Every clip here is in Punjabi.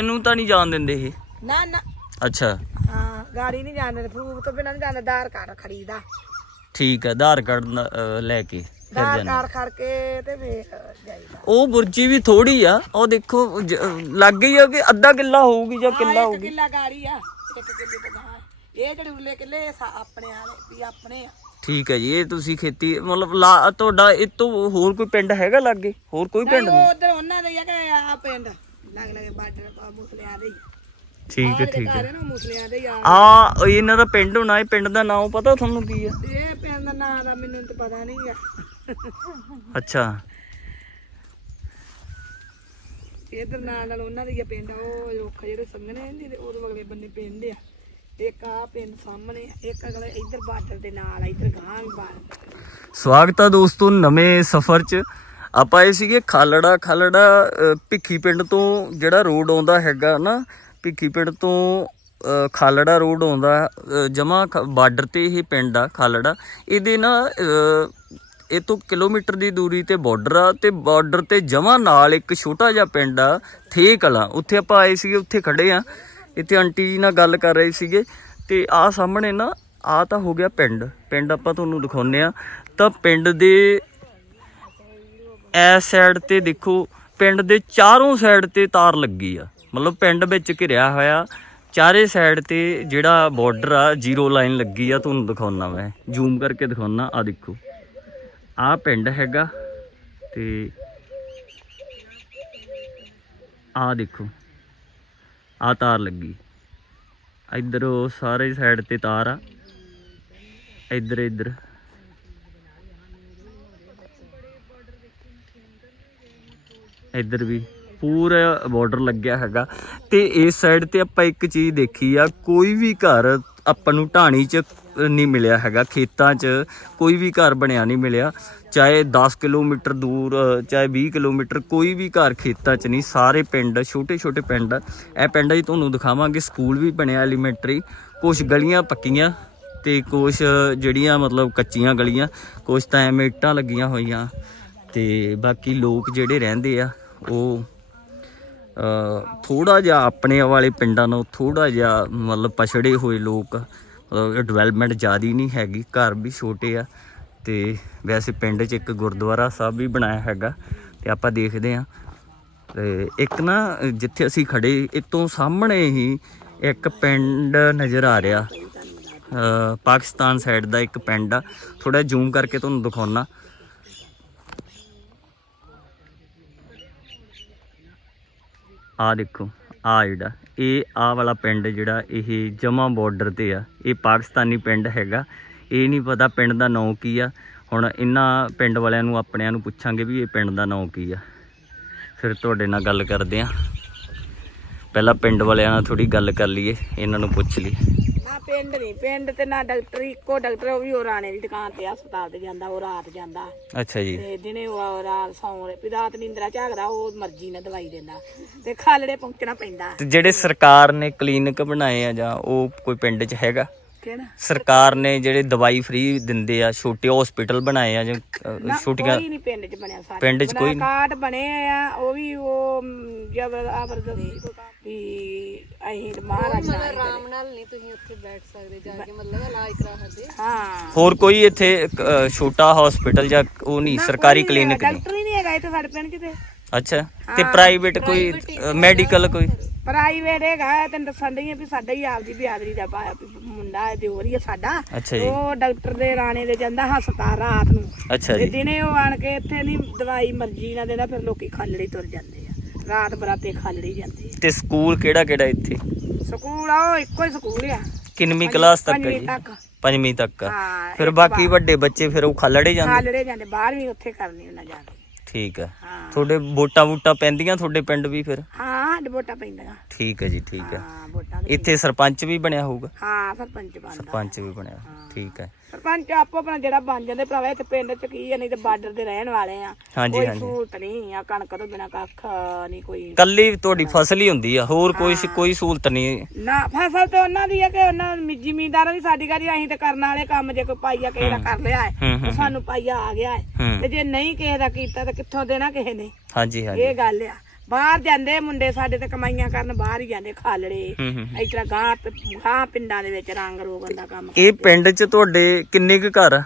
ਇਹਨੂੰ ਤਾਂ ਨਹੀਂ ਜਾਣ ਦਿੰਦੇ ਇਹ। ਨਾ ਨਾ। ਅੱਛਾ। ਹਾਂ ਗਾੜੀ ਨਹੀਂ ਜਾਂਦੇ ਫਰੂਟ ਤੋਂ ਬਿਨਾਂ ਨਹੀਂ ਜਾਂਦਾ ਆਧਾਰ ਕਾਰਡ ਖੜੀਦਾ ਠੀਕ ਹੈ ਆਧਾਰ ਕਾਰਡ ਨ- ਅਹ ਲੈ ਕੇ ਫਿਰ ਆਧਾਰ ਜਾਣਾ। ਕਾਰਡ ਖੜ ਕੇ ਤੇ ਫੇਰ ਜਾਈਦਾ। ਉਹ ਬੁਰਜੀ ਵੀ ਥੋੜੀ ਆ ਉਹ ਦੇਖੋ ਜ- ਲੱਗ ਗਈ ਆ ਕਿ ਅੱਧਾ ਕਿੱਲਾ ਹੋਊਗੀ ਜਾਂ ਕਿੱਲਾ ਇੱਕ ਹੋਊਗੀ? ਕਿੱਲਾ ਗਾੜੀ ਆ। ਇੱਕ ਕਿੱਲੇ ਤੋਂ ਗਾਂ ਇਹ ਜਿਹੜੇ ਉਰਲੇ ਕਿੱਲੇ ਇਹ ਸਾ- ਆਪਣੇ ਆਲੇ ਵੀ ਆਪਣੇ ਆ। ਠੀਕ ਹੈ ਜੀ ਇਹ ਤੁਸੀਂ ਖੇਤੀ ਮਤਲਬ ਲਾ ਤੁਹਾਡਾ ਇਹ ਤੋਂ ਹੋਰ ਕੋਈ ਪਿੰਡ ਹੈਗਾ ਲਾਗੇ? ਹੋਰ ਕੋਈ ਪਿੰਡ ਨਹੀਂ? ਨਹੀਂ ਉਹ ਉਧਰ ਉਹਨਾਂ ਦੇ ਆ ਕਿ ਆ ਪਿੰਡ। ਲੱਗ ਲੱਗੇ ਬਾਰਡਰ ਮੁਸਲਿਆਂ ਦੇ ਹੀ। ਠੀਕ ਹੈ ਆਹ ਠੀਕ ਘਰ ਹੈ। ਹੈ ਨਾ ਮੁਸਲਿਆਂ ਦੇ ਹੀ ਆ। ਆ ਇਹਨਾਂ ਦਾ ਪਿੰਡ ਹੋਣਾ ਇਹ ਪਿੰਡ ਦਾ ਨਾਮ ਪਤਾ ਤੁਹਾਨੂੰ ਕੀ ਆ? ਇਹ ਪਿੰਡ ਦਾ ਨਾਂ ਦਾ ਮੈਨੂੰ ਤਾਂ ਪਤਾ ਨਹੀਂ ਆ। ਅੱਛਾ। ਇਧਰ ਨਾਲ ਨਾਲ ਉਹਨਾਂ ਦੇ ਹੀ ਆ ਪਿੰਡ ਉਹ ਰੁੱਖ ਜਿਹੜੇ ਸੰਘਣੇ ਨੇ ਤੇ ਉਹਦੇ ਅਗਲੇ ਬੰਨੇ ਪਿੰਡ ਆ। ਇੱਕ ਆ ਪਿੰਡ ਸਾਹਮਣੇ ਆ, ਇੱਕ ਅਗਲੇ ਇਧਰ ਬਾਰਡਰ ਦੇ ਨਾਲ ਆ, ਇਧਰ ਗਾਂ ਵੀ ਬਾਰ ਸਵਾਗਤ ਹੈ ਦੋਸਤੋ ਨਵੇਂ ਸਫ਼ਰ 'ਚ। ਆਪਾਂ ਇਹ ਸੀਗੇ ਖਾਲੜਾ ਖਾਲੜਾ ਭਿੱਖੀ ਪਿੰਡ ਤੋਂ ਜਿਹੜਾ ਰੋਡ ਆਉਂਦਾ ਹੈਗਾ ਨਾ, ਭਿੱਖੀ ਪਿੰਡ ਤੋਂ ਖਾਲੜਾ ਰੋਡ ਆਉਂਦਾ ਜਮਾ ਬਾਰਡਰ ਤੇ ਇਹ ਪਿੰਡ ਆ ਖਾਲੜਾ। ਇਹਦੇ ਨਾ ਇਹ ਤੋਂ ਕਿਲੋਮੀਟਰ ਦੀ ਦੂਰੀ ਤੇ ਬਾਰਡਰ ਆ ਤੇ ਬਾਰਡਰ ਤੇ ਜਮਾ ਨਾਲ ਇੱਕ ਛੋਟਾ ਜਿਹਾ ਪਿੰਡ ਆ ਥੇ ਕਲਾਂ ਉੱਥੇ ਆਪਾਂ ਆਏ ਸੀਗੇ, ਉੱਥੇ ਖੜੇ ਆ। ਇੱਥੇ ਆਂਟੀ ਜੀ ਨਾਲ ਗੱਲ ਕਰ ਰਹੇ ਸੀਗੇ। ਤੇ ਆ ਸਾਹਮਣੇ ਨਾ ਆ ਤਾਂ ਹੋ ਗਿਆ ਪਿੰਡ। ਪਿੰਡ ਆਪਾਂ ਤੁਹਾਨੂੰ ਦਿਖਾਉਨੇ ਆ। ਤਾਂ ਪਿੰਡ ਦੇ ਐਸ ਸਾਈਡ ਤੇ ਦੇਖੋ, ਪਿੰਡ ਦੇ ਚਾਰੋਂ ਸਾਈਡ ਤੇ ਤਾਰ ਲੱਗੀ ਆ। ਮਤਲਬ ਪਿੰਡ ਵਿੱਚ ਘਿਰਿਆ ਹੋਇਆ, ਚਾਰੇ ਸਾਈਡ ਤੇ ਜਿਹੜਾ ਬਾਰਡਰ ਆ ਜ਼ੀਰੋ ਲਾਈਨ ਲੱਗੀ ਆ, ਤੁਹਾਨੂੰ ਦਿਖਾਉਣਾ ਮੈਂ। ਜ਼ੂਮ ਕਰਕੇ ਦਿਖਾਉਣਾ ਆ ਦੇਖੋ। ਆ ਪਿੰਡ ਹੈਗਾ ਤੇ ਆ ਦੇਖੋ ਆ ਤਾਰ ਲੱਗੀ। ਇੱਧਰ ਸਾਰੇ ਸਾਈਡ ਤੇ ਤਾਰ ਆ। ਇੱਧਰ ਇੱਧਰ। ਇੱਧਰ ਵੀ ਪੂਰਾ ਬਾਰਡਰ ਲੱਗਿਆ ਹੈਗਾ। ਤੇ ਇਸ ਸਾਈਡ ਤੇ ਆਪਾਂ ਇੱਕ ਚੀਜ਼ ਦੇਖੀ ਆ, ਕੋਈ ਵੀ ਘਰ ਆਪਾਂ ਨੂੰ ਢਾਣੀ 'ਚ ਨਹੀਂ ਮਿਲਿਆ ਹੈਗਾ, ਖੇਤਾਂ 'ਚ ਕੋਈ ਵੀ ਘਰ ਬਣਿਆ ਨਹੀਂ ਮਿਲਿਆ। ਚਾਹੇ 10 ਕਿਲੋਮੀਟਰ ਦੂਰ, ਚਾਹੇ 20 ਕਿਲੋਮੀਟਰ, ਕੋਈ ਵੀ ਘਰ ਖੇਤਾਂ 'ਚ ਨਹੀਂ, ਸਾਰੇ ਪਿੰਡ ਛੋਟੇ ਛੋਟੇ ਪਿੰਡ। ਇਹ ਪਿੰਡਾਂ 'ਚ ਤੁਹਾਨੂੰ ਦਿਖਾਵਾਂਗੇ, ਸਕੂਲ ਵੀ ਬਣਿਆ ਐਲੀਮੈਂਟਰੀ ਕੁਝ ਗਲੀਆਂ ਪੱਕੀਆਂ ਤੇ ਕੁਝ ਜਿਹੜੀਆਂ ਮਤਲਬ ਕੱਚੀਆਂ ਗਲੀਆਂ ਕੁਝ ਤਾਂ ਐਵੇਂ ਇੱਟਾਂ ਲੱਗੀਆਂ ਹੋਈਆਂ। ਤੇ ਬਾਕੀ ਲੋਕ ਜਿਹੜੇ ਰਹਿੰਦੇ ਆ ਉਹ ਥੋੜਾ ਜਿਹਾ ਆਪਣੇ ਵਾਲੇ ਪਿੰਡਾਂ ਨੂੰ ਥੋੜਾ ਜਿਹਾ ਮਤਲਬ ਪਛੜੇ ਹੋਏ ਲੋਕ ਡਿਵੈਲਪਮੈਂਟ ਜ਼ਿਆਦੀ ਨਹੀਂ ਹੈਗੀ, ਘਰ ਵੀ ਛੋਟੇ ਆ। ਤੇ ਵੈਸੇ ਪਿੰਡ 'ਚ ਇੱਕ ਗੁਰਦੁਆਰਾ ਸਾਹਿਬ ਵੀ ਬਣਾਇਆ ਹੈਗਾ, ਤੇ ਆਪਾਂ ਦੇਖਦੇ ਆ ਤੇ ਇੱਕ ਨਾ, ਜਿੱਥੇ ਅਸੀਂ ਖੜੇ ਇਤੋਂ ਸਾਹਮਣੇ ਹੀ ਇੱਕ ਪਿੰਡ ਨਜ਼ਰ ਆ ਰਿਹਾ। ਪਾਕਿਸਤਾਨ ਸਾਈਡ ਦਾ ਇੱਕ ਪਿੰਡ ਆ। ਥੋੜਾ ਜ਼ੂਮ ਕਰਕੇ ਤੁਹਾਨੂੰ ਦਿਖਾਉਣਾ ਆ ਦੇਖੋ, ਆ ਜਿਹੜਾ, ਇਹ ਆ ਵਾਲਾ ਪਿੰਡ ਜਿਹੜਾ ਇਹ ਜਮਾ ਬਾਰਡਰ ਤੇ ਆ। ਇਹ ਪਾਕਿਸਤਾਨੀ ਪਿੰਡ ਹੈਗਾ। ਇਹ ਨਹੀਂ ਪਤਾ ਪਿੰਡ ਦਾ ਨਾਂ ਕੀ ਆ। ਹੁਣ ਇਹਨਾਂ ਪਿੰਡ ਵਾਲਿਆਂ ਨੂੰ, ਆਪਣਿਆਂ ਨੂੰ ਪੁੱਛਾਂਗੇ ਵੀ ਇਹ ਪਿੰਡ ਦਾ ਨਾਂ ਕੀ ਆ। ਫਿਰ ਤੁਹਾਡੇ ਨਾਲ ਗੱਲ ਕਰਦੇ ਆ। ਪਹਿਲਾਂ ਪਿੰਡ ਵਾਲਿਆਂ ਨਾਲ ਥੋੜੀ ਗੱਲ ਕਰ ਲਈਏ, ਇਹਨਾਂ ਨੂੰ ਪੁੱਛ ਲਈ ਪਿੰਡ ਨਹੀਂ ਪਿੰਡ ਤੇ ਨਾ ਡਾਕਟਰ ਇੱਕੋ ਡਾਕਟਰ ਉਹ ਵੀ ਉਹ ਰਾਣੇ ਦੀ ਦੁਕਾਨ ਤੇ ਹਸਪਤਾਲ ਤੇ ਜਾਂਦਾ ਉਹ ਰਾਤ ਜਾਂਦਾ। ਅੱਛਾ ਜੀ। ਤੇ ਦਿਨੇ ਉਹ ਰਾਤ ਸੌਂ ਵੀ ਰਾਤ ਨੀਂਦਰਾ ਝਾਗਦਾ ਉਹ ਮਰਜ਼ੀ ਨਾਲ ਦਵਾਈ ਦਿੰਦਾ। ਤੇ ਖਾਲੜੇ ਪਹੁੰਚਣਾ ਪੈਂਦਾ। ਤੇ ਜਿਹੜੇ ਸਰਕਾਰ ਨੇ ਕਲੀਨਿਕ ਬਣਾਏ ਆ ਜਾਂ ਉਹ ਕੋਈ ਪਿੰਡ 'ਚ ਹੈਗਾ? ਕਿਹੜਾ ਸਰਕਾਰ ਨੇ ਜਿਹੜੇ ਦਵਾਈ ਫ੍ਰੀ ਦਿੰਦੇ ਆ ਛੋਟੇ ਹਸਪੀਟਲ ਬਣਾਏ ਆ ਜਾਂ ਅ, ਨਾ ਛੋਟੀਆਂ ਕੋਈ ਨਹੀਂ ਪਿੰਡ 'ਚ ਬਣਿਆ ਸਾਰੇ। ਪਿੰਡ 'ਚ ਕੋਈ? ਕਾਰਡ ਬਣੇ ਆ ਉਹ ਵੀ ਉਹ ਮ, ਜਬ ਆਬਰਦਸਤੀ ਵੀ ਅਹੀਂ ਮਹਾਰਾਜ ਨਾਲ ਆਰਾਮ ਨਾਲ ਨਹੀਂ ਤੁਸੀਂ ਉੱਥੇ ਬੈਠ ਸਕਦੇ ਜਾ ਕੇ ਮਤਲਬ ਇਲਾਜ ਕਰਾ। ਸਕਦੇ ਹਾਂ। ਹੋਰ ਕੋਈ ਇੱਥੇ ਛੋਟਾ ਹਸਪੀਟਲ ਜਾਂ ਉਹ ਨਹੀਂ ਸਰਕਾਰੀ ਕਲੀਨਿਕ ਨਹੀਂ ਡਾਕਟਰ ਹੀ ਨਹੀਂ ਹੈਗਾ ਇੱਥੇ ਸਾਡੇ ਪਿੰਡ 'ਚ ਤੇ। ਅੱਛਾ। ਤੇ ਪ੍ਰਾਈਵੇਟ ਕੋਈ ਮੈਡੀਕਲ ਕੋਈ? ਪ੍ਰਾਈਵੇਟ ਹੈਗਾ ਤੈਨੂੰ ਦੱਸਣ ਡਈ ਆ ਵੀ ਸਾਡਾ ਹੀ ਆਪਦੀ ਬਿਆਦਰੀ ਦਾ ਪਾਇਆ ਵੀ ਮੁੰਡਾ ਹੈ ਤੇ ਹੋਰ ਹੀ ਆ ਸਾਡਾ। ਅੱਛਾ ਜੀ। ਉਹ ਡਾਕਟਰ ਦੇ ਰਾਣੇ ਦੇ ਜਾਂਦਾ ਹਸਪਤਾਲ ਰਾਤ ਨੂੰ। ਅੱਛਾ ਤੇ ਜੀ। ਦਿਨੇ ਉਹ ਆਣ ਕੇ ਇੱਥੇ ਨਹੀਂ ਦਵਾਈ ਮਰਜ਼ੀ ਨਾਲ ਦੇਣਾ ਫਿਰ ਲੋਕੀ ਖਾਲੜੀ ਤੁਰ ਜਾਂਦੇ ਆ। ਰਾਤ ਬਰਾਤੇ ਖਾਲੜੀ ਜਾਂਦੇ ਤੇ ਸਕੂਲ ਕਿਹੜਾ ਕਿਹੜਾ ਇੱਥੇ? ਆ ਸਕੂਲ ਆ ਉਹ ਇੱਕੋ ਹੀ ਸਕੂਲ ਆ। ਕਿੰਨਵੀਂ ਕਲਾਸ ਤੱਕ ਹੈ ਪੰਜਵੀਂ ਜੀ? ਤੱਕ। ਪੰਜਵੀਂ ਤੱਕ। ਆ। ਹਾਂ ਫਿਰ ਬਾਕੀ ਵੱਡੇ ਬੱਚੇ ਫਿਰ ਉਹ ਖਾਲੜੇ ਜਾਂਦੇ? ਖਾਲੜੇ ਜਾਂਦੇ ਬਾਹਰ ਵੀ ਉੱਥੇ ਕਰਨੀ ਉਹਨਾਂ ਜਾ ਕੇ। ਠੀਕ ਆ। ਹਾਂ। ਤੁਹਾਡੇ ਵੋਟਾਂ ਵੋਟਾਂ ਪੈਂਦੀਆਂ ਤੁਹਾਡੇ ਪਿੰਡ ਵੀ ਫਿਰ? ਹਾਂ ਸਾਡੇ ਵੋਟਾਂ ਪੈਂਦੀਆਂ। ਠੀਕ ਹੈ ਜੀ ਠੀਕ ਹੈ। ਹਾਂ ਵੋਟਾਂ ਦੇ ਇੱਥੇ ਸਰਪੰਚ ਵੀ ਬਣਿਆ ਹੋਊਗਾ? ਹਾਂ ਸਰਪੰਚ ਬਣਦਾ। ਸਰਪੰਚ ਵੀ ਬਣਿਆ ਠੀਕ ਹੈ। ਸਰਪੰਚ ਆਪੋ ਆਪਣਾ ਜਿਹੜਾ ਬਣ ਜਾਂਦੇ ਭਰਾਵਾ ਇੱਥੇ ਪਿੰਡ ਚ ਕੀ ਨਹੀਂ ਤੇ ਬਾਰਡਰ ਦੇ ਰਹਿਣ ਵਾਲੇ ਆ। ਹਾਂਜੀ ਕੋਈ ਹਾਂਜੀ। ਸਹੂਲਤ ਨਹੀਂ ਆ ਕਣਕ ਤੋਂ ਬਿਨਾ ਕੱਖ ਨਹੀਂ ਕੋਈ। ਕੱਲੀ ਤੁਹਾਡੀ ਫਸਲ ਹੀ ਹੁੰਦੀ ਆ ਹੋਰ ਕੋਈ ਕੋਈ ਸਹੂਲਤ ਨਹੀਂ। ਨਾ ਫਸਲ ਤੇ ਉਹਨਾਂ ਦੀ ਆ ਕਿ ਉਹਨਾਂ ਦੀ ਜ਼ਿਮੀਂਦਾਰਾਂ ਦੀ ਸਾਡੀ ਕਰੀ ਅਸੀਂ ਤੇ ਕਰਨ ਵਾਲੇ ਕੰਮ ਜੇ ਕੋਈ ਪਾਈਆ ਕਿਸੇ ਦਾ ਕਰ ਲਿਆ ਹੈ ਹੂੰ ਤੇ ਹੂੰ। ਸਾਨੂੰ ਪਾਈਆ ਆ ਗਿਆ ਹੈ। ਹੂੰ। ਤੇ ਜੇ ਨਹੀਂ ਕਿਸੇ ਦਾ ਕੀਤਾ ਤਾਂ ਕਿੱਥੋਂ ਦੇਣਾ ਕਿਸੇ ਨੇ? ਹਾਂਜੀ ਹਾਂਜੀ। ਇਹ ਗੱਲ ਆ। ਬਾਹਰ ਜਾਂਦੇ ਮੁੰਡੇ ਸਾਡੇ ਤੇ ਕਮਾਈਆਂ ਕਰਨ ਬਾਹਰ ਹੀ ਜਾਂਦੇ ਖਾਲੜੇ। ਇਸ ਤਰ੍ਹਾਂ ਗਾਂ ਗਾਂ ਪਿੰਡਾਂ ਦੇ ਵਿੱਚ ਰੰਗ ਰੋਗਨ ਦਾ ਕੰਮ ਇਹ ਪਿੰਡ 'ਚ ਤੁਹਾਡੇ ਕਿੰਨੇ ਕੁ ਘਰ ਆ?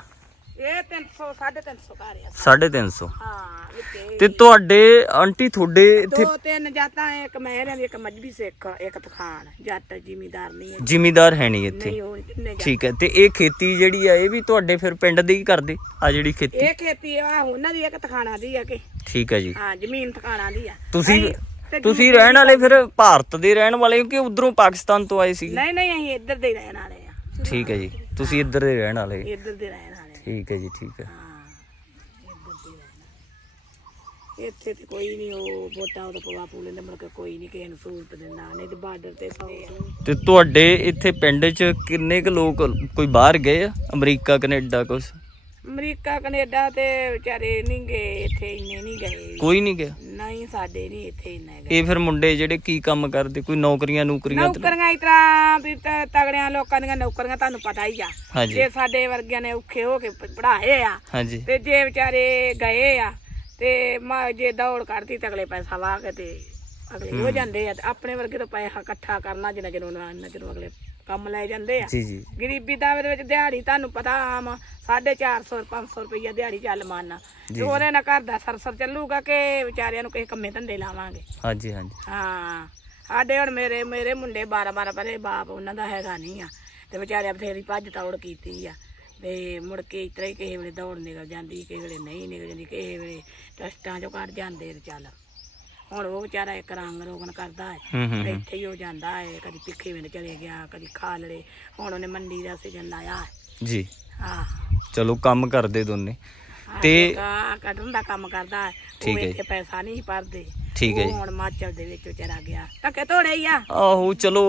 ਇਹ 300 350 ਘਰ ਆ। 350 ਹਾਂ ਵਿੱਚ ਤੇ ਤੁਹਾਡੇ ਆਂਟੀ ਤੁਹਾਡੇ ਇੱਥੇ ਦੋ ਤਿੰਨ ਜਾਤਾਂ ਇੱਕ ਮਹਿਰਿਆਂ ਦੀ ਇੱਕ ਮਜਬੀ ਸਿੱਖ ਇੱਕ ਤਖਾਨ ਜੱਟ ਜ਼ਿਮੀਦਾਰ ਨਹੀਂ ਹੈ। ਜ਼ਿਮੀਦਾਰ ਹੈ ਨਹੀਂ ਇੱਥੇ। ਨਹੀਂ ਉਹ ਨੀ ਤਿੰਨੇ ਜਾਤ। ਠੀਕ ਹੈ ਤੇ ਇਹ ਖੇਤੀ ਜਿਹੜੀ ਆ ਇਹ ਵੀ ਤੁਹਾਡੇ ਫਿਰ ਪਿੰਡ ਦੇ ਹੀ ਕਰਦੇ ਆ ਜਿਹੜੀ ਖੇਤੀ? ਇਹ ਖੇਤੀ ਆ ਉਹਨਾਂ ਦੀ ਇੱਕ ਤਖਾਣਾ ਦੀ ਆ ਕਿ। ਠੀਕ ਹੈ ਜੀ। ਹਾਂ ਜ਼ਮੀਨ ਤਖਾਣਾ ਦੀ ਆ। ਤੁਸੀਂ ਅਸੀਂ ਤੇ ਤੁਸੀਂ ਰਹਿਣ ਵਾਲੇ ਫਿਰ ਭਾਰਤ ਦੇ ਰਹਿਣ ਵਾਲੇ ਹੋ ਕਿ ਉਧਰੋਂ ਪਾਕਿਸਤਾਨ ਤੋਂ ਆਏ ਸੀ ਨਹੀਂ ਨਹੀਂ ਅਸੀਂ ਇੱਧਰ ਦੇ ਰਹਿਣ ਵਾਲੇ ਆ। ਠੀਕ ਹੈ ਜੀ ਤੁਸੀਂ ਇੱਧਰ ਦੇ ਰਹਿਣ ਵਾਲੇ। ਇੱਧਰ ਦੇ ਰਹਿਣ ਵਾਲੇ। ਠੀਕ ਹੈ ਜੀ ਠੀਕ ਹੈ। ਇੱਥੇ ਤੇ ਕੋਈ ਨਹੀਂ ਉਹ ਵੋਟਾਂ ਉਹ ਪਵਾ ਪੂ ਲੈਂਦੇ ਮੁੜ ਕੇ ਕੋਈ ਨਹੀਂ ਕਿਸੇ ਨੂੰ ਸਹੂਲਤ ਦਿੰਦਾ ਨਹੀਂ ਤੇ ਬਾਰਡਰ ਤੇ ਸੌ ਤੇ ਤੁਹਾਡੇ ਇੱਥੇ ਪਿੰਡ 'ਚ ਕਿੰਨੇ ਕੁ ਲੋਕ ਕੋਈ ਬਾਹਰ ਗਏ ਆ? ਅਮਰੀਕਾ ਕੈਨੇਡਾ ਕੁਛ? ਅਮਰੀਕਾ ਕੈਨੇਡਾ ਤੇ ਵਿਚਾਰੇ ਨਹੀਂ ਗਏ ਇੱਥੇ ਇੰਨੇ ਨਹੀਂ ਗਏ। ਕੋਈ ਨਹੀਂ ਗਿਆ? ਨਹੀਂ ਸਾਡੇ ਨਹੀਂ ਇੱਥੇ ਇੰਨੇ ਗਏ। ਇਹ ਫਿਰ ਮੁੰਡੇ ਜਿਹੜੇ ਕੀ ਕੰਮ ਕਰਦੇ? ਕੋਈ ਨੌਕਰੀਆਂ ਨੌਕਰੀਆਂ ਨੌਕਰੀਆਂ ਇਸ ਤਰ੍ਹਾਂ ਵੀ ਤ- ਤਗੜਿਆਂ ਲੋਕਾਂ ਦੀਆਂ ਨੌਕਰੀਆਂ ਤੁਹਾਨੂੰ ਪਤਾ ਹੀ ਆ। ਹਾਂਜੀ। ਜੇ ਸਾਡੇ ਵਰਗਿਆਂ ਨੇ ਔਖੇ ਹੋ ਕੇ ਪ- ਪੜ੍ਹਾਏ ਆ ਹਾਂਜੀ। ਤੇ ਜੇ ਵਿਚਾਰੇ ਗਏ ਆ ਤੇ ਮਾ ਜੇ ਦੌੜ ਕੱਢਦੀ ਤੇ ਅਗਲੇ ਪੈਸਾ ਵਾ ਕੇ ਤੇ ਅਗਲੇ ਹੋ ਜਾਂਦੇ ਆ। ਤੇ ਆਪਣੇ ਵਰਗੇ ਤਾਂ ਪੈਸਾ ਇਕੱਠਾ ਕਰਨਾ ਜਿੰਨਾ ਚਿਰ ਉਹਨਾਂ ਇੰਨਾ ਚਿਰ ਅਗਲੇ ਕੰਮ ਲੈ ਜਾਂਦੇ ਆ। ਜੀ ਜੀ। ਗਰੀਬੀ ਦੇ ਵਿੱਚ ਦਿਹਾੜੀ ਤੁਹਾਨੂੰ ਪਤਾ ਆਮ 450 500 ਰੁਪਈਆ ਦਿਹਾੜੀ ਚੱਲ ਮਾਨਾ ਤੇ ਉਹਦੇ ਨਾਲ ਘਰ ਦਾ ਸਰਸਰ ਚੱਲੂਗਾ ਕਿ ਵਿਚਾਰਿਆਂ ਨੂੰ ਕਿਸੇ ਕੰਮੇ ਧੰਦੇ ਲਾਵਾਂਗੇ। ਹਾਂਜੀ ਹਾਂਜੀ। ਹਾਂ ਸਾਡੇ ਹੁਣ ਮੇਰੇ ਮੇਰੇ ਮੁੰਡੇ 12 12 ਪਰੇ ਬਾਪ ਉਹਨਾਂ ਦਾ ਹੈਗਾ ਨਹੀਂ ਆ ਤੇ ਵਿਚਾਰੇ ਬਥੇਰੀ ਭੱਜ ਦੌੜ ਕੀਤੀ ਆ। ਤੇ ਮੁੜ ਕੇ ਇਸ ਤਰ੍ਹਾਂ ਹੀ ਕਿਸੇ ਵੇਲੇ ਦੌੜ ਨਿਕਲ ਜਾਂਦੀ ਕਿਸੇ ਵੇਲੇ ਨਹੀਂ ਨਿਕਲ ਜਾਂਦੀ ਕਿਸੇ ਵੇਲੇ ਟੈਸਟਾਂ ਚੋਂ ਕੱਢ ਜਾਂਦੇ ਚੱਲ। ਹੁਣ ਉਹ ਵਿਚਾਰਾ ਇੱਕ ਰੰਗ ਰੋਗਨ ਕਰਦਾ ਹੈ। ਇੱਥੇ ਹੀ ਹੋ ਜਾਂਦਾ ਹੈ ਕਦੀ ਪਿੱਖੇ ਵੇਲੇ ਚਲੇ ਗਿਆ ਕਦੀ ਖਾਲੜੇ ਹੁਣ ਉਹਨੇ ਮੰਡੀ ਦਾ ਸੀਜ਼ਨ ਲਾਇਆ ਹੈ। ਜੀ। ਹਾਂ ਚਲੋ ਕੰਮ ਕਰਦੇ ਦੋਨੇ। ਤੇ ਕੱਢਣ ਦਾ ਕੰਮ ਕਰਦਾ ਉਹ ਇੱਥੇ ਪੈਸਾ ਨਹੀਂ ਭਰਦੇ। ਠੀਕ ਹੈ ਉਹ ਜੀ। ਹੁਣ ਹਿਮਾਚਲ ਦੇ ਵਿੱਚ ਵਿਚਾਰਾ ਗਿਆ। ਧੱਕੇ ਧੋੜੇ ਹੀ ਆ। ਆਹੋ ਚਲੋ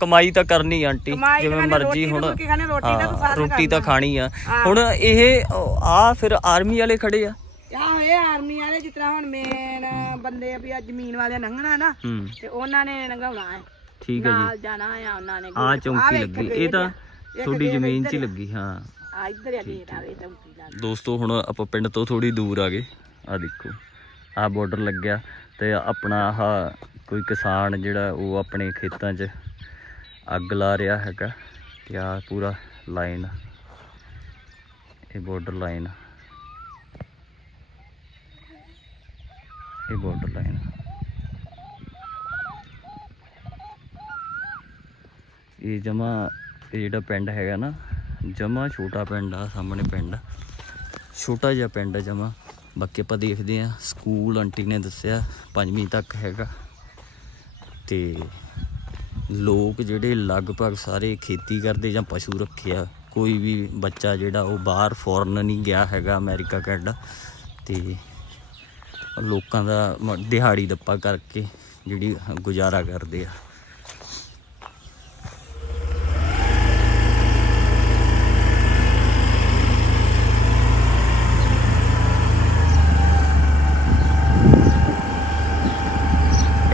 ਕਮਾਈ ਤਾਂ ਕਰਨੀ ਆਂਟੀ ਜਿਵੇਂ ਮਰਜ਼ੀ ਹੁਣ ਰੋਟੀ ਤਾਂ। ਖਾਣੀ ਆ। ਹੁਣ ਇਹ ਆ ਫਿਰ ਆਰਮੀ ਵਾਲੇ ਖੜੇ ਆ। ਆਹ ਇਹ ਆਰਮੀ ਵਾਲੇ ਜਿਸ ਤਰ੍ਹਾਂ ਹੁਣ ਮੇਨ ਬੰਦੇ ਆ ਵੀ ਆ ਜ਼ਮੀਨ ਵਾਲੇ ਲੰਘਣਾ ਨਾ ਹੂੰ। ਤੇ ਉਹਨਾਂ ਨੇ ਲੰਘਾਉਣਾ ਹੈ। ਠੀਕ ਹੈ ਜੀ। ਨਾਲ ਜਾਣਾ ਆ ਉਹਨਾਂ ਨੇ ਆ ਗੇਟ। ਚੌਂਕੀ ਵੇਖ ਲੱਗੀ। ਗੇਟ ਇਹ ਤਾਂ ਆ। ਇੱਕ ਤੁਹਾਡੀ ਗੇਟ ਜ਼ਮੀਨ 'ਚ ਹੀ ਇੱਧਰ ਆ। ਲੱਗੀ ਹਾਂ। ਆ ਇੱਧਰ ਆ ਗੇਟ ਆ ਇਹ ਚੌਂਕੀ ਦਾ ਦੋਸਤੋ ਹੁਣ ਆਪਾਂ ਪਿੰਡ ਤੋਂ ਥੋੜੀ ਦੂਰ ਆ ਗਏ। ਆ ਦੇਖੋ ਆ ਬਾਰਡਰ ਲੱਗਿਆ ਤੇ ਆਪਣਾ ਆਹ ਕੋਈ ਕਿਸਾਨ ਜਿਹੜਾ ਉਹ ਆਪਣੇ ਖੇਤਾਂ 'ਚ ਅੱਗ ਲਾ ਰਿਹਾ ਹੈਗਾ। ਤੇ ਆ ਪੂਰਾ ਲਾਈਨ ਇਹ ਬਾਰਡਰ ਲਾਈਨ ਇਹ ਬਾਰਡਰ ਲਾਈਨ। ਇਹ ਜਮਾ, ਇਹ ਜਿਹੜਾ ਪਿੰਡ ਹੈਗਾ ਨਾ, ਜਮਾ ਛੋਟਾ ਪਿੰਡ ਆ, ਸਾਹਮਣੇ ਪਿੰਡ। ਛੋਟਾ ਜਿਹਾ ਪਿੰਡ ਆ ਜਮਾ। ਬਾਕੀ ਆਪਾਂ ਦੇਖਦੇ ਆ ਸਕੂਲ ਆਂਟੀ ਨੇ ਦੱਸਿਆ, ਪੰਜਵੀਂ ਤੱਕ ਹੈਗਾ। ਤੇ ਲੋਕ ਜਿਹੜੇ ਲਗਭਗ ਸਾਰੇ ਖੇਤੀ ਕਰਦੇ ਜਾਂ ਪਸ਼ੂ ਰੱਖਿਆ ਕੋਈ ਵੀ ਬੱਚਾ ਜਿਹੜਾ ਉਹ ਬਾਹਰ ਫੋਰਨ ਨਹੀਂ ਗਿਆ ਹੈਗਾ ਅਮਰੀਕਾ, ਕੈਨੇਡਾ। ਤੇ ਲੋਕਾਂ ਦਾ ਦਿਹਾੜੀ ਦੱਪਾ ਕਰਕੇ ਜਿਹੜੀ ਗੁਜ਼ਾਰਾ ਕਰਦੇ ਆ।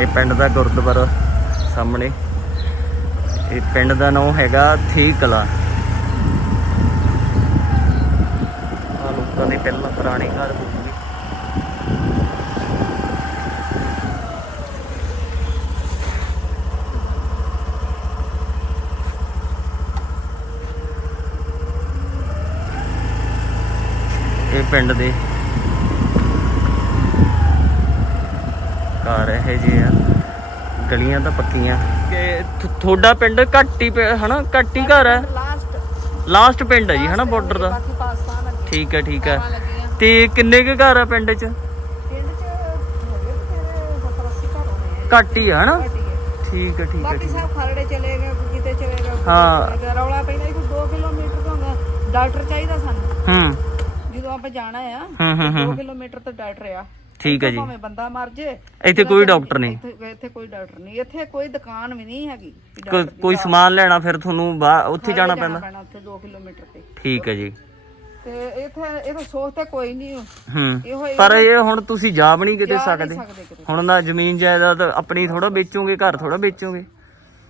ਇਹ ਪਿੰਡ ਦਾ ਗੁਰਦੁਆਰਾ ਸਾਹਮਣੇ। ਇਹ ਪਿੰਡ ਦਾ ਨਾਮ ਹੈਗਾ ਥੀ ਕਲਾ। ਆ ਲੋਕਾਂ ਦੇ ਪਹਿਲਾਂ ਪੁਰਾਣੇ ਘਰ ਇਹ ਪਿੰਡ ਦੇ ਘਰ ਇਹ ਜੇ ਆ। ਗਲੀਆਂ ਤਾਂ ਪੱਕੀਆਂ। ਕਿ ਥ- ਤੁਹਾਡਾ ਪਿੰਡ ਘੱਟ ਹੀ ਹਨਾ ਘੱਟ ਹੀ ਘਰ ਹੈ? ਲਾਸਟ ਲਾਸਟ ਪਿੰਡ ਹੈ ਜੀ ਹਨਾ ਬਾਰਡਰ ਦਾ ਠੀਕ ਹੈ ਠੀਕ ਹੈ। ਤੇ ਕਿੰਨੇ ਕੁ ਘਰ ਆ ਪਿੰਡ 'ਚ? ਪਿੰਡ ਚ ਹੋ ਗਏ ਬਥੇਰੇ 70 80 ਘਰ ਹੋਣੇ ਆ ਘੱਟ ਹੀ ਆ ਹਨਾ। ਠੀਕ ਹੈ ਠੀਕ ਹੈ ਬਾਕੀ। ਸਭ ਖਰੜੇ ਚਲੇ ਗਏ ਕਿਤੇ ਚਲੇ ਗਏ ਹਾਂ। ਰੌਲਾ ਪੈਂਦਾ ਕੋਈ 2 ਕਿਲੋਮੀਟਰ ਤੋਂ ਡਾਕਟਰ ਚਾਹੀਦਾ ਸਾਨੂੰ। ਹੂੰ। ਜਦੋਂ ਆਪਾਂ ਜਾਣਾ ਆ ਹੂੰ ਹੂੰ 2 ਹੂੰ। ਕਿਲੋਮੀਟਰ ਤੋਂ ਡਾਕਟਰ ਆ। ਠੀਕ ਹੈ ਜੀ। ਭਾਵੇਂ ਬੰਦਾ ਮਰ ਜੇ ਇੱਥੇ ਕੋਈ ਡਾਕਟਰ ਨਹੀਂ। ਇੱਥੇ ਇੱਥੇ ਕੋਈ ਡਾਕਟਰ ਨਹੀਂ। ਇੱਥੇ ਕੋਈ ਦੁਕਾਨ ਵੀ ਨਹੀਂ ਹੈਗੀ ਵੀ ਕੋਈ- ਕੋਈ ਸਮਾਨ ਲੈਣਾ ਫਿਰ ਤੁਹਾਨੂੰ ਬਾਹਰ ਉੱਥੇ ਜਾਣਾ ਪੈਂਦਾ। ਉੱਥੇ 2 ਕਿਲੋਮੀਟਰ ਤੇ। ਠੀਕ ਹੈ ਜੀ। ਤੇ ਇੱਥੇ ਇਹ ਤਾਂ ਸੋਚ ਤੇ ਕੋਈ ਨਹੀਂ ਹੂੰ। ਇਹੋ ਹੀ ਪਰ ਇਹ ਹੁਣ ਤੁਸੀਂ ਜਾ ਵੀ ਨਹੀਂ ਕਿਤੇ ਸਕਦੇ। ਸਕਦੇ ਕਿਤੇ। ਹੁਣ ਨਾ ਜ਼ਮੀਨ ਜਾਇਦਾਦ ਆਪਣੀ ਥੋੜਾ ਵੇਚੋਗੇ ਘਰ ਥੋੜਾ ਵੇਚੋਗੇ।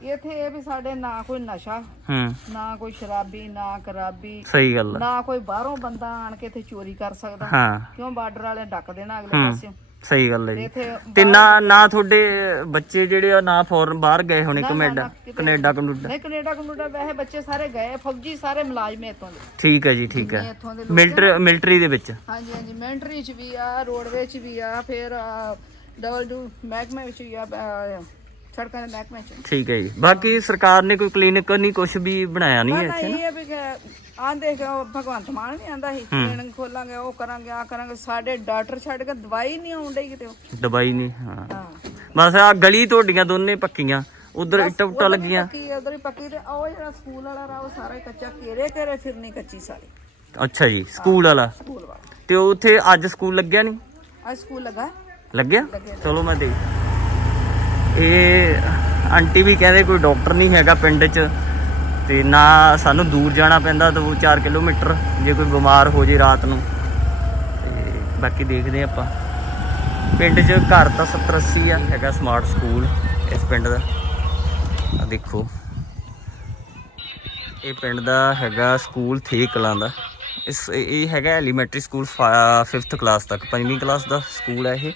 ਇੱਥੇ ਇਹ ਵੀ ਸਾਡੇ ਨਾ ਕੋਈ ਨਸ਼ਾ ਹੂੰ। ਨਾ ਕੋਈ ਸ਼ਰਾਬੀ ਨਾ ਕਰਾਬੀ ਸਹੀ ਗੱਲ ਆ। ਨਾ ਕੋਈ ਬਾਹਰੋਂ ਬੰਦਾ ਆਣ ਕੇ ਇੱਥੇ ਚੋਰੀ ਕਰ ਸਕਦਾ। ਹਾਂ। ਕਿਉਂ ਬਾਰਡਰ ਵਾਲੇ ਡੱਕ ਦੇਣਾ ਅਗਲੇ ਪਾਸਿਓਂ? ਸਹੀ ਗੱਲ ਹੈ ਤੇ ਜੀ। ਇੱਥੇ ਤੇ ਨਾ ਨਾ ਤੁਹਾਡੇ ਬੱਚੇ ਜਿਹੜੇ ਆ ਨਾ ਫੋਰਨ ਬਾਹਰ ਗਏ ਹੋਣੇ ਨਾ, ਕੈਨੇਡਾ ਕਿਤੇ ਕੈਨੇਡਾ ਕਨੂਡਾ। ਨਹੀਂ ਕੈਨੇਡਾ ਕਨੂਡਾ ਵੈਸੇ ਬੱਚੇ ਸਾਰੇ ਗਏ ਫੌਜੀ ਸਾਰੇ ਮੁਲਾਜ਼ਮ ਇੱਥੋਂ ਦੇ। ਠੀਕ ਹੈ ਜੀ ਠੀਕ ਜਿੰਨੇ ਹੈ ਇੱਥੋਂ ਦੇ ਲੋਕ ਮਿਲਟਰੀ ਮਿਲਟਰੀ ਦੇ ਵਿੱਚ। ਹਾਂਜੀ ਹਾਂਜੀ ਮਿਲਟਰੀ ਚ ਵੀ ਆ ਰੋਡਵੇ ਚ ਵੀ ਆ ਫਿਰ ਡਬਲ ਡੂ ਮਹਿਕਮੇ ਵਿੱਚ ਵੀ ਆ ਅਹ, ਸੜਕਾਂ ਦੇ ਮਹਿਕਮੇ ਚ। ਠੀਕ ਹੈ ਜੀ। ਬਾਕੀ ਸਰਕਾਰ ਨੇ ਕੋਈ ਕਲੀਨਿਕ ਨਹੀਂ ਕੁਝ ਵੀ ਬਣਾਇਆ ਨਹੀਂ ਪਤਾ ਇੱਥੇ ਨਾ? ਇਹ ਹੈ ਵੀ ਆਂਦੇ ਭਗਵੰਤ ਮਾਨ ਵੀ ਆਂਦਾ ਸੀ ਕਲੀਨਿਕ ਖੋਲਾਂਗੇ ਉਹ ਕਰਾਂਗੇ ਆ ਕਰਾਂਗੇ ਸਾਡੇ ਡਾਕਟਰ ਛੱਡ ਕੇ ਦਵਾਈ ਨਹੀਂ ਡਈ ਕਿਤੇ ਉਹ। ਦਵਾਈ ਨਹੀਂ ਹਾਂ। ਹਾਂ। ਬਸ ਆ ਗਲੀ ਤੁਹਾਡੀਆਂ ਦੋਨੇ ਪੱਕੀਆਂ ਉਧਰ ਇੱਟਾਂ ਉੱਟਾਂ ਲੱਗੀਆਂ। ਪੱਕੀ ਉਧਰ ਹੀ ਪੱਕੀ ਤੇ ਉਹ ਜਿਹੜਾ ਸਕੂਲ ਵਾਲਾ ਰਾਹ ਉਹ ਸਾਰਾ ਹੀ ਕੱਚਾ ਘੇਰੇ ਘੇਰੇ ਫਿਰਨੀ ਕੱਚੀ ਸਾਰੀ। ਅੱਛਾ ਜੀ ਸਕੂਲ ਵਾਲਾ? ਸਕੂਲ ਵਾਲਾ। ਤੇ ਉੱਥੇ ਅੱਜ ਸਕੂਲ ਲੱਗਿਆ ਨਹੀਂ? ਅੱਜ ਸਕੂਲ ਲੱਗਾ। ਲੱਗਿਆ। ਚਲੋ ਮੈਂ ਦੇਖ ਇਹ ਆਂਟੀ ਵੀ ਕਹਿੰਦੇ ਕੋਈ ਡਾਕਟਰ ਨਹੀਂ ਹੈਗਾ ਪਿੰਡ 'ਚ, ਤੇ ਨਾ ਸਾਨੂੰ ਦੂਰ ਜਾਣਾ ਪੈਂਦਾ ਦੋ 4 ਕਿਲੋਮੀਟਰ, ਜੇ ਕੋਈ ਬਿਮਾਰ ਹੋ ਜੇ ਰਾਤ ਨੂੰ। ਤੇ ਬਾਕੀ ਦੇਖਦੇ ਹਾਂ ਆਪਾਂ। ਪਿੰਡ 'ਚ ਘਰ ਤਾਂ 70 80 ਆ, ਹੈਗਾ ਸਮਾਰਟ ਸਕੂਲ ਇਸ ਪਿੰਡ ਦਾ। ਆ ਦੇਖੋ। ਇਹ ਪਿੰਡ ਦਾ ਹੈਗਾ ਸਕੂਲ ਥੇ ਕਲਾਂ ਦਾ। ਇਸ, ਇਹ ਹੈਗਾ ਐਲੀਮੈਂਟਰੀ ਸਕੂਲ 5th ਕਲਾਸ ਤੱਕ, ਪੰਜਵੀਂ ਕਲਾਸ ਦਾ ਸਕੂਲ ਹੈ ਇਹ।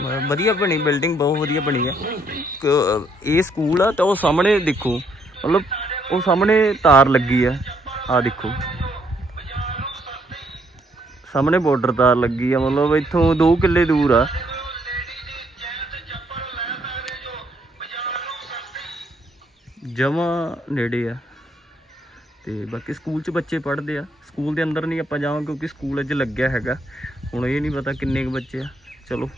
ਵਧੀਆ ਬਣੀ ਬਿਲਡਿੰਗ ਬਹੁਤ ਵਧੀਆ ਬਣੀ ਹੈ। ਇਹ ਸਕੂਲ ਆ ਤਾਂ ਉਹ ਸਾਹਮਣੇ ਦੇਖੋ, ਮਤਲਬ ਉਹ ਸਾਹਮਣੇ ਤਾਰ ਲੱਗੀ ਆ ਆ ਦੇਖੋ। ਸਾਹਮਣੇ ਬਾਰਡਰ ਤਾਰ ਲੱਗੀ ਆ, ਮਤਲਬ ਇੱਥੋਂ 2 ਕਿੱਲੇ ਦੂਰ ਆ। ਜਮਾ ਨੇੜੇ ਆ। ਤੇ ਬਾਕੀ ਸਕੂਲ 'ਚ ਬੱਚੇ ਪੜ੍ਹਦੇ ਆ। ਸਕੂਲ ਦੇ ਅੰਦਰ ਨਹੀਂ ਆਪਾਂ ਜਾਵਾਂਗੇ ਕਿਉਂਕਿ ਸਕੂਲ ਅੱਜ ਲੱਗਿਆ ਹੈਗਾ। ਹੁਣ ਇਹ ਨਹੀਂ ਪਤਾ ਕਿੰਨੇ ਕੁ ਬੱਚੇ ਆ। ਚਲੋ।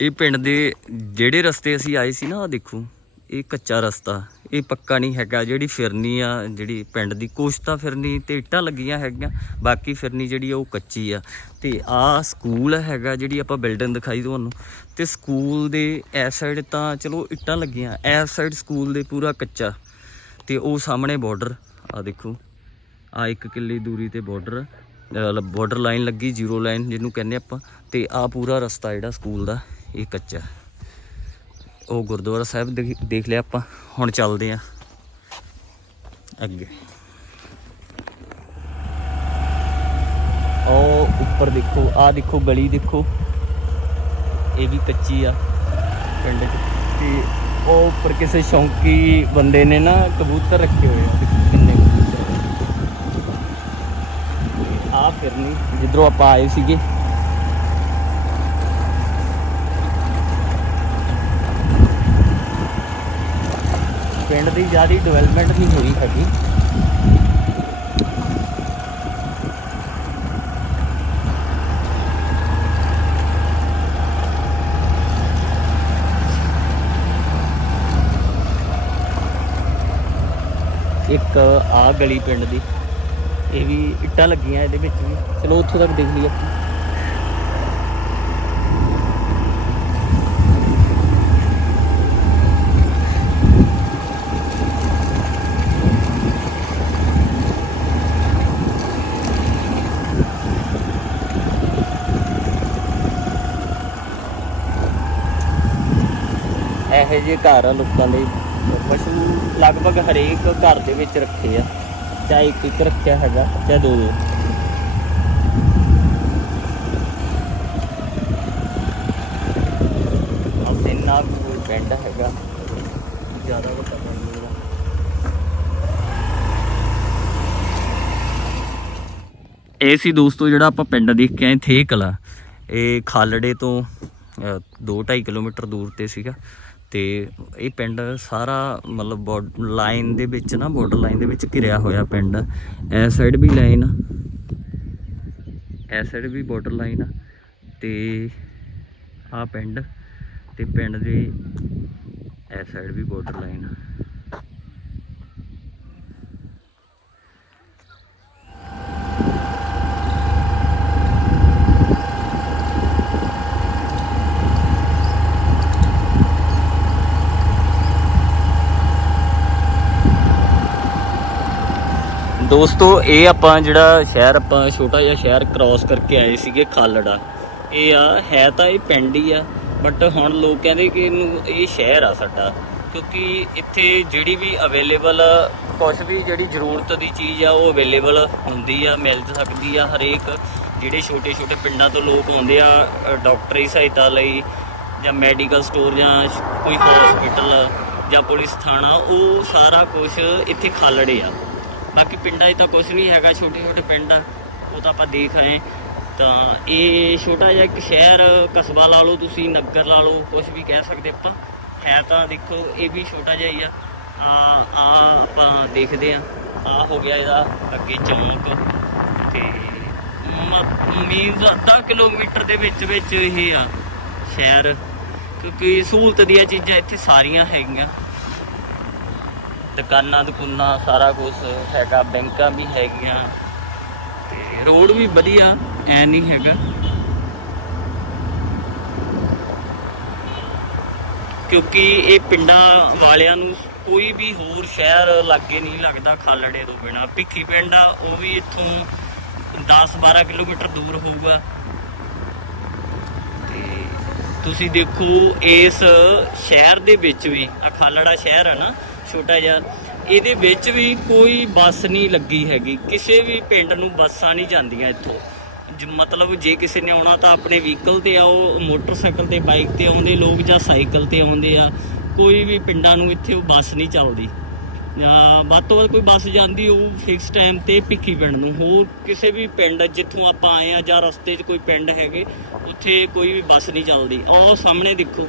ਇਹ ਪਿੰਡ ਦੇ ਜਿਹੜੇ ਰਸਤੇ ਅਸੀਂ ਆਏ ਸੀ ਨਾ ਆ ਦੇਖੋ, ਇਹ ਕੱਚਾ ਰਸਤਾ। ਇਹ ਪੱਕਾ ਨਹੀਂ ਹੈਗਾ, ਜਿਹੜੀ ਫਿਰਨੀ ਆ, ਜਿਹੜੀ ਪਿੰਡ ਦੀ ਕੋਸ਼ਤਾ ਫਿਰਨੀ, ਤੇ ਇੱਟਾਂ ਲੱਗੀਆਂ ਹੈਗੀਆਂ, ਬਾਕੀ ਫਿਰਨੀ ਜਿਹੜੀ ਆ, ਉਹ ਕੱਚੀ ਆ। ਤੇ ਆ ਸਕੂਲ ਹੈਗਾ, ਜਿਹੜੀ ਆਪਾਂ ਬਿਲਡਿੰਗ ਦਿਖਾਈ ਤੁਹਾਨੂੰ, ਤੇ ਸਕੂਲ ਦੇ ਇਸ ਸਾਈਡ ਤਾਂ ਚਲੋ ਇੱਟਾਂ ਲੱਗੀਆਂ ਇਸ ਸਾਈਡ ਸਕੂਲ ਦੇ ਪੂਰਾ ਕੱਚਾ। ਤੇ ਉਹ ਸਾਹਮਣੇ ਬਾਰਡਰ ਆ ਦੇਖੋ ਆ ਇੱਕ ਕਿੱਲੇ ਦੂਰੀ ਤੇ ਬਾਰਡਰ ਬਾਰਡਰ ਲਾਈਨ ਲੱਗੀ ਜ਼ੀਰੋ ਲਾਈਨ ਜਿਹਨੂੰ ਕਹਿੰਦੇ ਆਪਾਂ, ਤੇ ਆ ਪੂਰਾ ਰਸਤਾ ਜਿਹੜਾ ਸਕੂਲ ਦਾ। ਇਹ ਕੱਚਾ। ਉਹ ਗੁਰਦੁਆਰਾ ਸਾਹਿਬ ਦੇਖ- ਲਿਆ ਆਪਾਂ। ਹੁਣ ਚੱਲਦੇ ਆ ਅੱਗੇ। ਉਹ ਉੱਪਰ ਦੇਖੋ ਆ ਦੇਖੋ, ਗਲੀ ਦੇਖੋ। ਇਹ ਵੀ ਕੱਚੀ ਆ ਪਿੰਡ 'ਚ। ਤੇ ਉਹ ਉੱਪਰ ਕਿਸੇ ਸ਼ੌਂਕੀ ਬੰਦੇ ਨੇ ਨਾ ਕਬੂਤਰ ਰੱਖੇ ਹੋਏ ਆ। ਕਿੰਨੇ ਕਬੂਤਰ ਆ। ਫਿਰਨੀ ਜਿੱਧਰੋਂ ਆਪਾਂ ਆਏ ਸੀਗੇ ਪਿੰਡ ਦੀ ਜ਼ਿਆਦਾ ਡਿਵੈਲਪਮੈਂਟ ਨਹੀਂ ਹੋਈ ਹੈਗੀ। ਇੱਕ ਆ ਗਲੀ ਪਿੰਡ ਦੀ, ਇਹ ਵੀ ਇੱਟਾਂ ਲੱਗੀਆਂ ਇਹਦੇ ਵਿੱਚ ਵੀ। ਚਲੋ ਉੱਥੋਂ ਤੱਕ ਦੇਖ ਲਈਏ। ਇਹੋ ਜਿਹੇ ਘਰ ਆ ਲੋਕਾਂ ਦੇ। ਪਸ਼ੂ ਲਗਭਗ ਹਰੇਕ ਘਰ ਦੇ ਵਿੱਚ ਰੱਖੇ ਆ। ਚਾਹੇ ਇੱਕ ਇੱਕ ਰੱਖਿਆ ਹੈਗਾ ਚਾਹੇ ਦੋ ਦੋ। ਆਪਣੇ ਨਾਲ ਕੋਈ ਪਿੰਡ ਹੈਗਾ। ਜ਼ਿਆਦਾ ਵੱਡਾ ਨਹੀਂ ਹੈਗਾ। ਇਹ ਸੀ ਦੋਸਤੋ ਜਿਹੜਾ ਆਪਾਂ ਪਿੰਡ ਦੇਖ ਕੇ ਆਏ ਥੇ ਕਲਾ। ਇਹ ਖਾਲੜੇ ਤੋਂ 2.5 ਕਿਲੋਮੀਟਰ ਦੂਰ ਤੇ ਸੀਗਾ। ਤੇ ਇਹ ਪਿੰਡ ਸਾਰਾ ਮਤਲਬ ਲਾਈਨ ਦੇ ਵਿੱਚ ਨਾ ਬਾਰਡਰ ਲਾਈਨ ਦੇ ਵਿੱਚ ਘਿਰਿਆ ਹੋਇਆ ਪਿੰਡ। ਆ। ਸਾਈਡ ਵੀ ਲਾਈਨ। ਆ ਇਸ ਸਾਈਡ ਵੀ ਬਾਰਡਰ ਲਾਈਨ। ਆ ਤੇ ਆ ਪਿੰਡ ਤੇ ਪਿੰਡ ਦੇ ਇਸ ਸਾਈਡ ਵੀ ਬਾਰਡਰ ਲਾਈਨ। ਦੋਸਤੋ ਇਹ ਆਪਾਂ ਜਿਹੜਾ ਸ਼ਹਿਰ ਆਪਾਂ ਛੋਟਾ ਜਿਹਾ ਸ਼ਹਿਰ ਕ੍ਰਾਸ ਕਰਕੇ ਆਏ ਸੀਗੇ ਖਾਲੜਾ। ਇਹ ਆ ਹੈ ਤਾਂ ਇਹ ਪਿੰਡ ਹੀ ਆ ਬਟ ਹੁਣ ਲੋਕ ਕਹਿੰਦੇ ਕਿ ਇਹਨੂੰ ਇਹ ਸ਼ਹਿਰ ਆ ਸਾਡਾ। ਕਿਉਂਕਿ ਇੱਥੇ ਜਿਹੜੀ ਵੀ ਅਵੇਲੇਬਲ ਕੁਝ ਵੀ ਜਿਹੜੀ ਜ਼ਰੂਰਤ ਦੀ ਚੀਜ਼ ਆ ਉਹ ਅਵੇਲੇਬਲ ਹੁੰਦੀ ਆ ਮਿਲ ਸਕਦੀ ਆ ਹਰੇਕ। ਜਿਹੜੇ ਛੋਟੇ ਛੋਟੇ ਪਿੰਡਾਂ ਤੋਂ ਲੋਕ ਆਉਂਦੇ ਆ ਅ, ਡਾਕਟਰੀ ਸਹਾਇਤਾ ਲਈ ਜਾਂ ਮੈਡੀਕਲ ਸਟੋਰ ਜਾਂ ਕੋਈ ਹਸਪੀਟਲ ਜਾਂ ਪੁਲਿਸ ਥਾਣਾ ਉਹ ਸਾਰਾ ਕੁਝ ਇੱਥੇ ਖਾਲੜੇ ਆ। ਬਾਕੀ ਪਿੰਡਾਂ 'ਚ ਤਾਂ ਕੁਝ ਨਹੀਂ ਹੈਗਾ, ਛੋਟੇ ਛੋਟੇ ਪਿੰਡ ਆ, ਉਹ ਤਾਂ ਆਪਾਂ ਦੇਖ ਰਹੇ ਤਾਂ ਇਹ ਛੋਟਾ ਜਿਹਾ ਇੱਕ ਸ਼ਹਿਰ, ਕਸਬਾ ਲਾ ਲਓ ਤੁਸੀਂ, ਨਗਰ ਲਾ ਲਓ ਕੁਝ ਵੀ ਕਹਿ ਸਕਦੇ ਆਪਾਂ। ਹੈ ਤਾਂ ਦੇਖੋ, ਇਹ ਵੀ ਛੋਟਾ ਜਿਹਾ ਹੀ ਆ। ਆ ਆ ਆਪਾਂ ਦੇਖਦੇ ਆ ਆ ਹੋ ਗਿਆ ਇਹਦਾ ਅੱਗੇ ਚੌਂਕ। ਤੇ ਮੀਨਸ ਅੱਧਾ ਕਿਲੋਮੀਟਰ ਦੇ ਵਿੱਚ ਵਿੱਚ ਇਹ ਆ ਸ਼ਹਿਰ। ਕਿਉਂਕਿ ਸਹੂਲਤ ਦੀਆਂ ਚੀਜ਼ਾਂ ਇੱਥੇ ਸਾਰੀਆਂ ਹੈਗੀਆਂ। ਦੁਕਾਨਾਂ ਦੁਕਾਨਾਂ ਸਾਰਾ ਕੁਝ ਹੈਗਾ, ਬੈਂਕਾਂ ਵੀ ਹੈਗੀਆਂ। ਤੇ ਰੋਡ ਵੀ ਵਧੀਆ, ਐ ਨਹੀਂ ਹੈਗਾ। ਕਿਉਂਕਿ ਇਹ ਪਿੰਡਾਂ ਵਾਲਿਆਂ ਨੂੰ ਕੋਈ ਵੀ ਹੋਰ ਸ਼ਹਿਰ ਲਾਗੇ ਨਹੀਂ ਲੱਗਦਾ ਖਾਲੜੇ ਤੋਂ ਬਿਨਾ। ਭਿੱਖੀ ਪਿੰਡ ਆ, ਉਹ ਵੀ ਇੱਥੋਂ 10-12 ਕਿਲੋਮੀਟਰ ਦੂਰ ਹੋਊਗਾ। ਤੇ ਤੁਸੀਂ ਦੇਖੋ, ਇਸ ਸ਼ਹਿਰ ਦੇ ਵਿੱਚ ਵੀ ਆ ਖਾਲੜਾ ਸ਼ਹਿਰ ਹੈ ਨਾ ਛੋਟਾ ਜਿਹਾ, ਇਹਦੇ ਵਿੱਚ ਵੀ ਕੋਈ ਬੱਸ ਨਹੀਂ ਲੱਗੀ ਹੈਗੀ। ਕਿਸੇ ਵੀ ਪਿੰਡ ਨੂੰ ਬੱਸਾਂ ਨਹੀਂ ਜਾਂਦੀਆਂ ਇੱਥੋਂ। ਜ- ਮਤਲਬ ਜੇ ਕਿਸੇ ਨੇ ਆਉਣਾ ਤਾਂ ਆਪਣੇ ਵਹੀਕਲ ਤੇ ਆਓ, ਮੋਟਰਸਾਈਕਲ ਤੇ, ਬਾਈਕ ਤੇ ਆਉਂਦੇ ਲੋਕ ਜਾਂ ਸਾਈਕਲ ਤੇ ਆਉਂਦੇ ਆ। ਕੋਈ ਵੀ ਪਿੰਡਾਂ ਨੂੰ ਇੱਥੇ ਉਹ ਬੱਸ ਨਹੀਂ ਚੱਲਦੀ। ਜਾਂ ਵੱਧ ਤੋਂ ਵੱਧ ਕੋਈ ਬੱਸ ਜਾਂਦੀ ਉਹ ਫਿਕਸ ਟਾਈਮ ਤੇ ਭਿੱਖੀ ਪਿੰਡ ਨੂੰ। ਹੋਰ ਕਿਸੇ ਵੀ ਪਿੰਡ ਜਿੱਥੋਂ ਆਪਾਂ ਆਏ ਆ ਜਾਂ ਰਸਤੇ 'ਚ ਕੋਈ ਪਿੰਡ ਹੈਗੇ, ਉੱਥੇ ਕੋਈ ਵੀ ਬੱਸ ਨਹੀਂ ਚੱਲਦੀ। ਉਹ ਸਾਹਮਣੇ ਦੇਖੋ,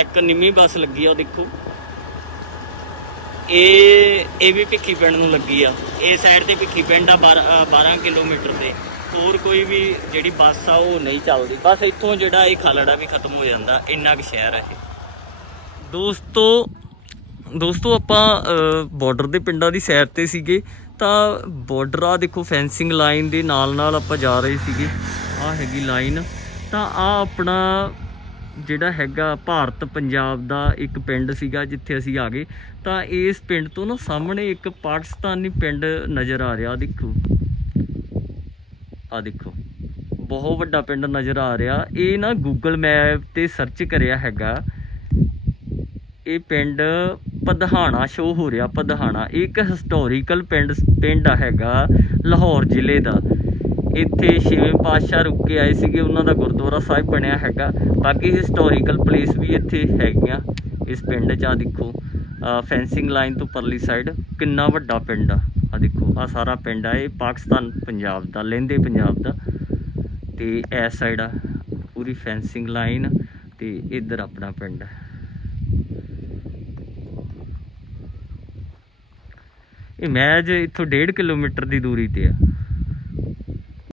ਇੱਕ ਨਿੰਮੀ ਬੱਸ ਲੱਗੀ ਆ, ਉਹ ਦੇਖੋ। ਇਹ ਇਹ ਵੀ ਭਿੱਖੀ ਪਿੰਡ ਨੂੰ ਲੱਗੀ ਆ। ਇਹ ਸਾਈਡ ਤੇ ਭਿੱਖੀ ਪਿੰਡ ਆ 12 ਅ, 12 ਕਿਲੋਮੀਟਰ ਤੇ। ਹੋਰ ਕੋਈ ਵੀ ਜਿਹੜੀ ਬੱਸ ਆ ਉਹ ਨਹੀਂ ਚੱਲਦੀ। ਬਸ ਇੱਥੋਂ ਜਿਹੜਾ ਇਹ ਖਾਲੜਾ ਵੀ ਖਤਮ ਹੋ ਜਾਂਦਾ ਇੰਨਾ ਕੁ ਸ਼ਹਿਰ ਆ ਇਹ। ਦੋਸਤੋ ਦੋਸਤੋ ਆਪਾਂ ਬਾਰਡਰ ਦੇ ਪਿੰਡਾਂ ਦੀ ਸੈਰ ਤੇ ਸੀਗੇ ਤਾਂ ਬਾਰਡਰ ਆ ਦੇਖੋ ਫੈਂਸਿੰਗ ਲਾਈਨ ਦੇ ਨਾਲ ਨਾਲ ਆਪਾਂ ਜਾ ਰਹੇ ਸੀਗੇ। ਆ ਹੈਗੀ ਲਾਈਨ ਤਾਂ ਆ ਆਪਣਾ ਜਿਹੜਾ ਹੈਗਾ ਭਾਰਤ ਪੰਜਾਬ ਦਾ ਇੱਕ ਪਿੰਡ ਸੀਗਾ ਜਿੱਥੇ ਅਸੀਂ ਆ ਗਏ, ਤਾਂ ਇਸ ਪਿੰਡ ਤੋਂ ਨਾ ਸਾਹਮਣੇ ਇੱਕ ਪਾਕਿਸਤਾਨੀ ਪਿੰਡ ਨਜ਼ਰ ਆ ਰਿਹਾ ਦੇਖੋ। ਆ ਦੇਖੋ, ਬਹੁਤ ਵੱਡਾ ਪਿੰਡ ਨਜ਼ਰ ਆ ਰਿਹਾ। ਇਹ ਨਾ ਗੂਗਲ ਮੈਪ ਤੇ ਸਰਚ ਕਰਿਆ ਹੈਗਾ। ਇਹ ਪਿੰਡ ਪਧਾਣਾ ਸ਼ੋ ਹੋ ਰਿਹਾ, ਪਧਾਣਾ। ਇਹ ਇੱਕ ਹਿਸਟੋਰੀਕਲ ਪਿੰਡ ਪਿੰਡ ਆ ਹੈਗਾ ਲਾਹੌਰ ਜ਼ਿਲ੍ਹੇ ਦਾ। ਇੱਥੇ ਛੇਵੇਂ ਪਾਤਸ਼ਾਹ ਰੁਕ ਕੇ ਆਏ ਸੀਗੇ, ਉਹਨਾਂ ਦਾ ਗੁਰਦੁਆਰਾ ਸਾਹਿਬ ਬਣਿਆ ਹੈਗਾ। ਬਾਕੀ ਹਿਸਟੋਰੀਕਲ ਪਲੇਸ ਵੀ ਇੱਥੇ ਹੈਗੀਆਂ ਇਸ ਪਿੰਡ 'ਚ। ਆ ਦੇਖੋ ਫੈਂਸਿੰਗ ਲਾਈਨ ਤੋਂ ਪਰਲੀ ਸਾਈਡ ਕਿੰਨਾ ਵੱਡਾ ਪਿੰਡ ਆ। ਆ ਦੇਖੋ ਆ ਸਾਰਾ ਪਿੰਡ ਆ, ਇਹ ਪਾਕਿਸਤਾਨ ਪੰਜਾਬ ਦਾ, ਲਹਿੰਦੇ ਪੰਜਾਬ ਦਾ। ਤੇ ਇਸ ਸਾਈਡ ਆ, ਪੂਰੀ ਫੈਂਸਿੰਗ ਲਾਈਨ ਤੇ ਇੱਧਰ ਆਪਣਾ ਪਿੰਡ ਆ। ਇਹ ਮੈਜ ਇੱਥੋਂ 1.5 ਕਿਲੋਮੀਟਰ ਦੀ ਦੂਰੀ ਤੇ ਆ।